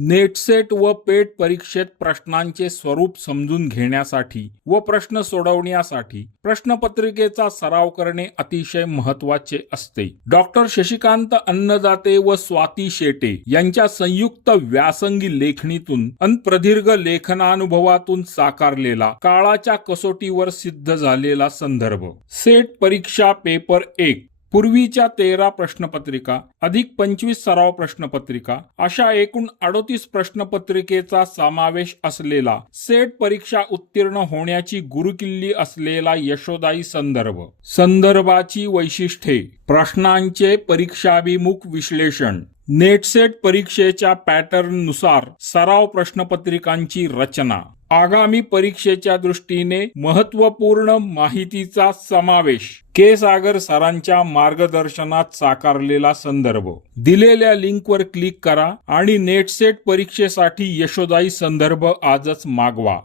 NET SET व पेट परीक्षेत प्रश्नांचे स्वरूप समजून घेण्यासाठी व प्रश्न सोडवण्यासाठी प्रश्नपत्रिकेचा सराव करणे अतिशय महत्त्वाचे असते. डॉक्टर शशिकांत अन्नदाते व स्वाती शेटे यांच्या संयुक्त व्यासंगी लेखणीतून अन प्रदीर्घ लेखनानुभवातून साकारलेला काळाच्या कसोटीवर सिद्ध झालेला संदर्भ. सेट परीक्षा पेपर एक. पूर्वीच्या तेरा प्रश्नपत्रिका अधिक पंचवीस सराव प्रश्नपत्रिका अशा एकूण अडोतीस प्रश्नपत्रिकेचा समावेश असलेला सेट परीक्षा उत्तीर्ण होण्याची गुरुकिल्ली असलेला यशोदाई संदर्भ. संदर्भाची वैशिष्ट्ये प्रश्नांचे परीक्षाभिमुख विश्लेषण नेटसेट परीक्षेच्या पॅटर्ननुसार सराव प्रश्नपत्रिकांची रचना आगामी परीक्षेच्या दृष्टीने महत्त्वपूर्ण माहितीचा समावेश के सागर सरांच्या मार्गदर्शनात साकारलेला संदर्भ. दिलेल्या लिंकवर क्लिक करा आणि नेटसेट परीक्षेसाठी यशोदाई संदर्भ आजच मागवा.